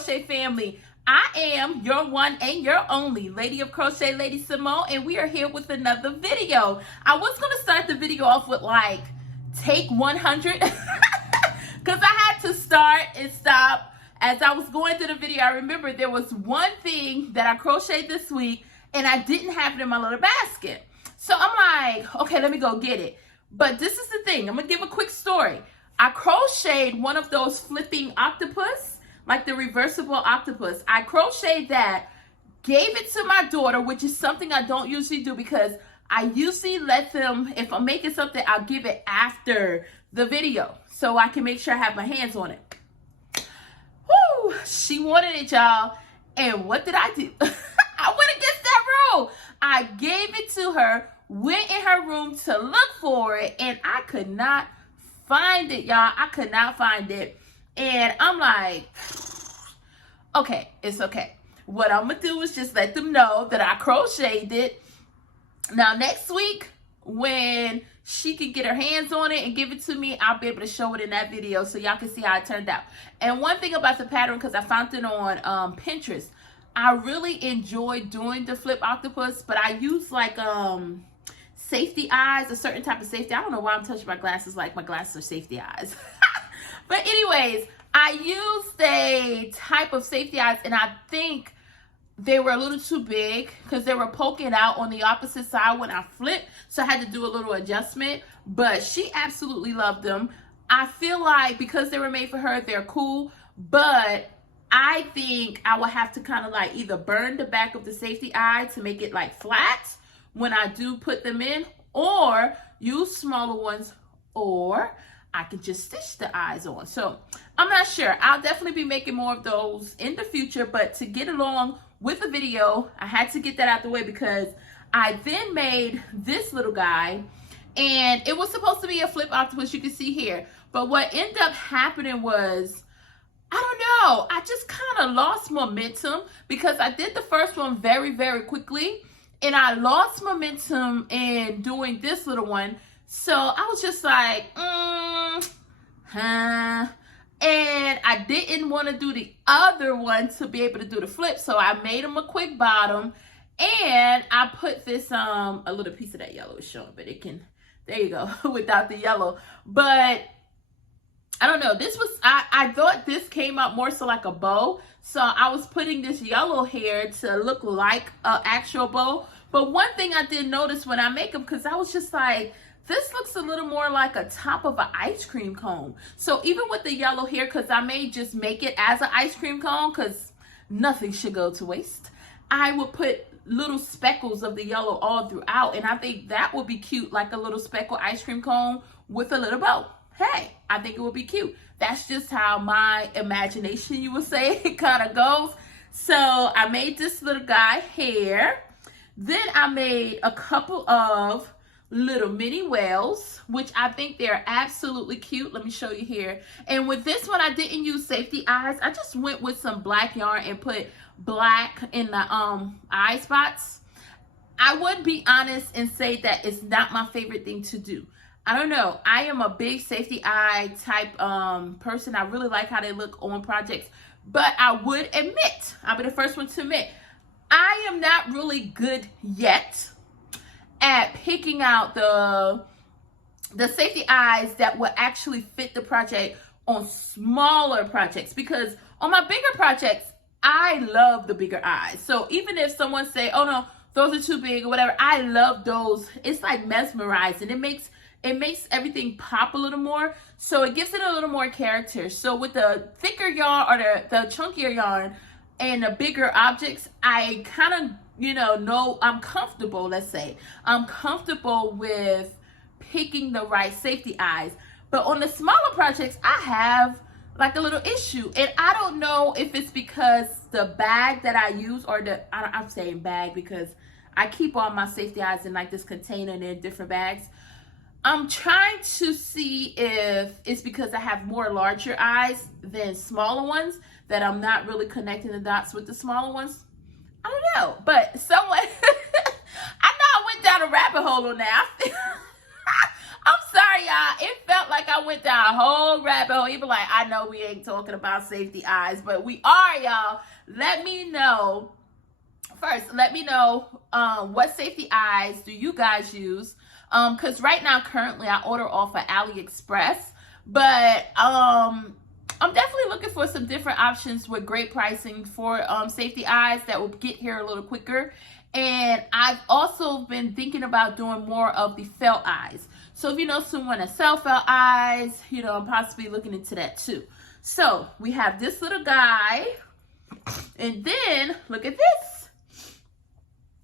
Crochet family. I am your one and your only Lady of Crochet, LadySamoan, and we are here with another video. I was going to start the video off with like take 100 because I had to start and stop. As I was going through the video, I remember there was one thing that I crocheted this week and I didn't have it in my little basket. So I'm like, okay, let me go get it. But this is the thing. I'm going to give a quick story. I crocheted one of those flipping octopus, like the reversible octopus. I crocheted that, gave it to my daughter, which is something I don't usually do because I usually let them, if I'm making something, I'll give it after the video so I can make sure I have my hands on it. Woo! She wanted it, y'all. And what did I do? I went against that rule. I gave it to her, went in her room to look for it, and I could not find it, y'all. I could not find it. And I'm like, okay, it's okay. What I'm gonna do is just let them know that I crocheted it. Now next week, when she can get her hands on it and give it to me, I'll be able to show it in that video so y'all can see how it turned out. And one thing about the pattern, because I found it on Pinterest, I really enjoy doing the flip octopus, but I use like safety eyes, a certain type of safety. I don't know why I'm touching my glasses like my glasses are safety eyes. But anyways, I used a type of safety eyes and I think they were a little too big because they were poking out on the opposite side when I flipped. So I had to do a little adjustment, but she absolutely loved them. I feel like because they were made for her, they're cool, but I think I will have to kind of like either burn the back of the safety eye to make it like flat when I do put them in, or use smaller ones, or I can just stitch the eyes on. So I'm not sure. I'll definitely be making more of those in the future, but to get along with the video, I had to get that out the way because I then made this little guy and it was supposed to be a flip octopus, you can see here. But what ended up happening was, I don't know, I just kind of lost momentum because I did the first one very, very quickly. And I lost momentum in doing this little one. So I was just like, And I didn't want to do the other one to be able to do the flip. So I made them a quick bottom. And I put this, a little piece of that yellow is showing, but it can, there you go, without the yellow. But I don't know, this was, I thought this came out more so like a bow. So I was putting this yellow hair to look like an actual bow. But one thing I did notice when I make them, because I was just like, this looks a little more like a top of an ice cream cone. So even with the yellow hair, because I may just make it as an ice cream cone, because nothing should go to waste, I would put little speckles of the yellow all throughout. And I think that would be cute, like a little speckled ice cream cone with a little bow. Hey, I think it would be cute. That's just how my imagination, you would say, it kind of goes. So I made this little guy hair. Then I made a couple of little mini whales, which I think they're absolutely cute. Let me show you here. And with this one, I didn't use safety eyes. I just went with some black yarn and put black in the eye spots. I would be honest and say that it's not my favorite thing to do. I don't know. I am a big safety eye type person. I really like how they look on projects. But I would admit, I'll be the first one to admit, I am not really good yet at picking out the safety eyes that will actually fit the project on smaller projects. Because on my bigger projects, I love the bigger eyes. So even if someone say, oh no, those are too big or whatever, I love those. It's like mesmerizing. It makes everything pop a little more. So it gives it a little more character. So with the thicker yarn or the chunkier yarn and the bigger objects, I kind of, know I'm comfortable, let's say. I'm comfortable with picking the right safety eyes. But on the smaller projects, I have like a little issue. And I don't know if it's because the bag that I use or I'm saying bag because I keep all my safety eyes in like this container and in different bags. I'm trying to see if it's because I have more larger eyes than smaller ones that I'm not really connecting the dots with the smaller ones. I don't know, but someone, I know I went down a rabbit hole on that. I'm sorry, y'all. It felt like like I went down a whole rabbit hole. You be like, I know we ain't talking about safety eyes, but we are, y'all. Let me know. First, let me know what safety eyes do you guys use? Because right now, currently, I order off of AliExpress. But I'm definitely looking for some different options with great pricing for safety eyes that will get here a little quicker. And I've also been thinking about doing more of the felt eyes. So if you know someone that sells felt eyes, you know, I'm possibly looking into that too. So we have this little guy. And then, look at this.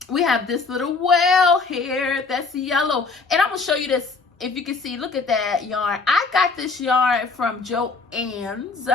We have this little whale here that's yellow. And I'm going to show you this. If you can see, look at that yarn. I got this yarn from Joann's.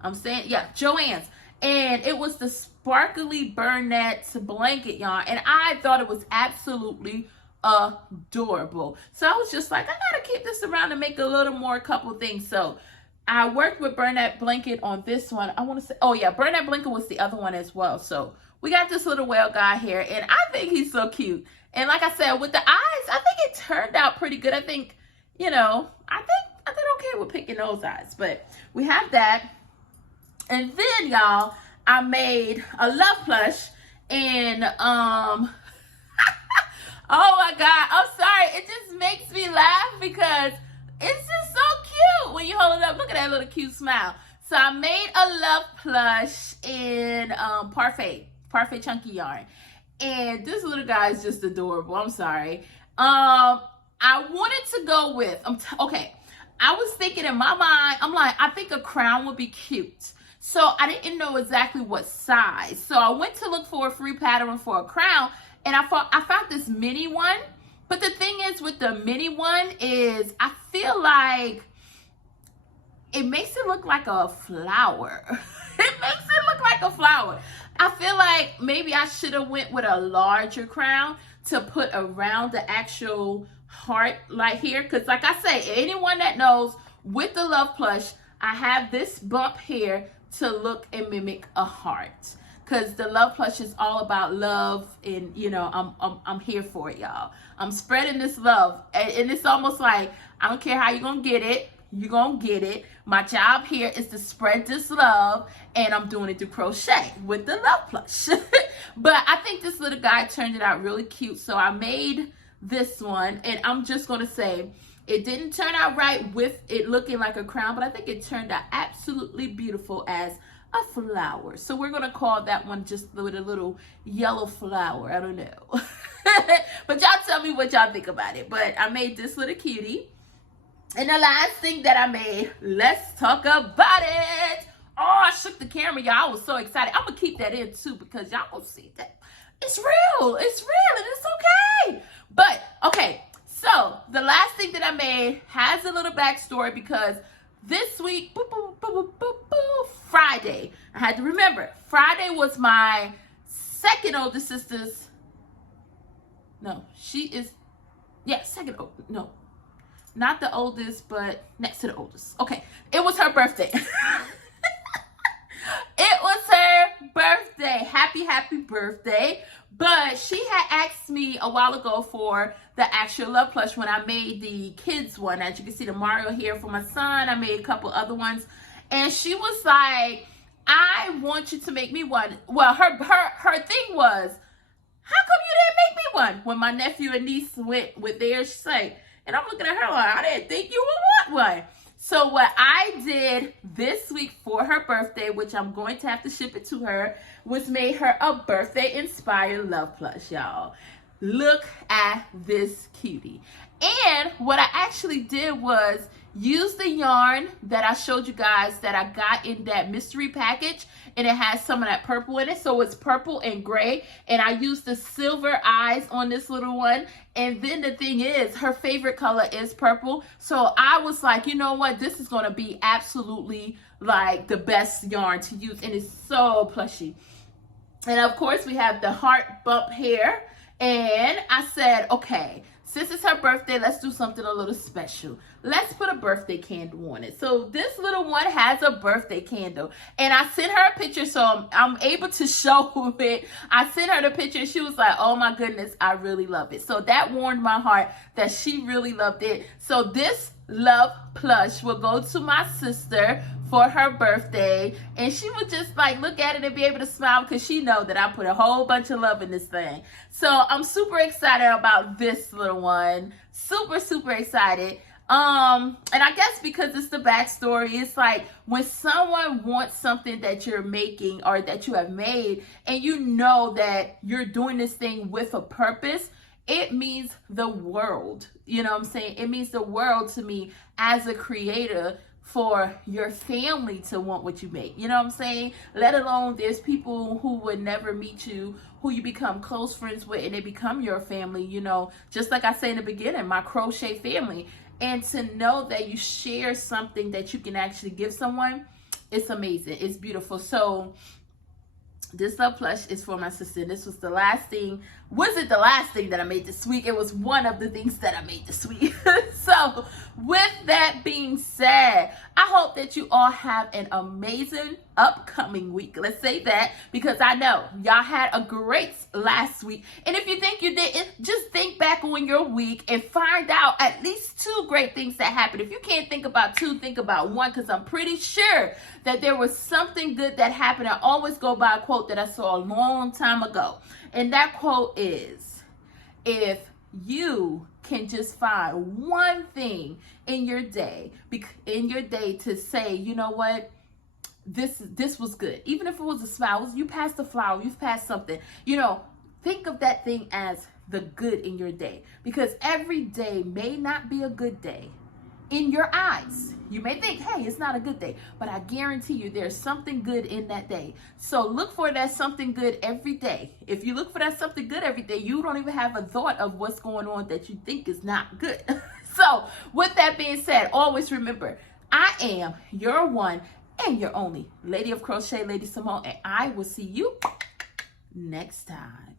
I'm saying, yeah, Joann's. And it was the sparkly Burnett blanket yarn. And I thought it was absolutely adorable. So I was just like, I got to keep this around and make a little more couple things. So I worked with Burnett blanket on this one. I want to say, oh yeah, Burnett blanket was the other one as well. So we got this little whale guy here. And I think he's so cute. And like I said, with the eyes, I think it turned out pretty good. I think, you know, I did okay with picking those eyes. But we have that. And then, y'all, I made a love plush. And, oh my God, I'm sorry. It just makes me laugh because it's just so cute when you hold it up. Look at that little cute smile. So I made a love plush in Parfait chunky yarn. And this little guy is just adorable. I'm sorry. I wanted to go with, okay, I was thinking in my mind, I'm like, I think a crown would be cute. So I didn't know exactly what size. So I went to look for a free pattern for a crown. And I found this mini one. But the thing is with the mini one is I feel like it makes it look like a flower. It makes it look like a flower. I feel like maybe I should have went with a larger crown to put around the actual heart like here. Because like I say, anyone that knows with the love plush, I have this bump here to look and mimic a heart. Because the love plush is all about love. And, you know, I'm here for it, y'all. I'm spreading this love. And it's almost like, I don't care how you're going to get it. You're going to get it. My job here is to spread this love, and I'm doing it through crochet with the love plush. But I think this little guy turned it out really cute. So I made this one, and I'm just going to say it didn't turn out right with it looking like a crown, but I think it turned out absolutely beautiful as a flower. So we're going to call that one just with a little yellow flower. I don't know. But y'all tell me what y'all think about it. But I made this little cutie. And the last thing that I made, let's talk about it. Oh, I shook the camera, y'all. I was so excited. I'm going to keep that in, too, because y'all going to see that. It's real. It's real, and it's okay. But, okay, so the last thing that I made has a little backstory because this week, Friday, I had to remember, Friday was my second oldest sister's, no, she is, yeah, second, no. Not the oldest, but next to the oldest. Okay, it was her birthday. It was her birthday. Happy birthday. But she had asked me a while ago for the actual love plush when I made the kids one. As you can see, the Mario here for my son. I made a couple other ones. And she was like, I want you to make me one. Well, her thing was, how come you didn't make me one? When my nephew and niece went with theirs, she's like, and I'm looking at her like, I didn't think you would want one. So what I did this week for her birthday, which I'm going to have to ship it to her, was made her a birthday-inspired love plush, y'all. Look at this cutie. And what I actually did was use the yarn that I showed you guys that I got in that mystery package, and it has some of that purple in it. So it's purple and gray, and I used the silver eyes on this little one. And then the thing is, her favorite color is purple. So I was like, you know what? This is going to be absolutely like the best yarn to use, and it's so plushy. And of course, we have the heart bump here. And I said, okay, since it's her birthday, let's do something a little special. Let's put a birthday candle on it. So this little one has a birthday candle. And I sent her a picture, so I'm able to show it. I sent her the picture, and she was like, oh my goodness, I really love it. So that warmed my heart that she really loved it. So this love plush will go to my sister for her birthday, and she would just like look at it and be able to smile because she know that I put a whole bunch of love in this thing. So I'm super excited about this little one. Super excited. And I guess because it's the backstory, it's like when someone wants something that you're making or that you have made, and you know that you're doing this thing with a purpose, it means the world. You know what I'm saying? It means the world to me as a creator for your family to want what you make. You know what I'm saying? Let alone there's people who would never meet you, who you become close friends with, and they become your family, you know, just like I say in the beginning, my crochet family. And to know that you share something that you can actually give someone, it's amazing. It's beautiful. So this love plush is for my sister. This was the last thing. Wasn't the last thing that I made this week. It was one of the things that I made this week. So with that being said, I hope that you all have an amazing upcoming week. Let's say that, because I know y'all had a great last week. And if you think you didn't, just think back on your week and find out at least 2 great things that happened. If you can't think about 2, think about 1, because I'm pretty sure that there was something good that happened. I always go by a quote that I saw a long time ago. And that quote is, if you can just find one thing in your day to say, you know what, this was good. Even if it was a smile, you passed a flower, you've passed something, you know, think of that thing as the good in your day, because every day may not be a good day in your eyes. You may think, hey, it's not a good day, but I guarantee you there's something good in that day. So look for that something good every day. If you look for that something good every day, you don't even have a thought of what's going on that you think is not good. So with that being said, always remember, I am your one and your only Lady of Crochet, Lady Simone, and I will see you next time.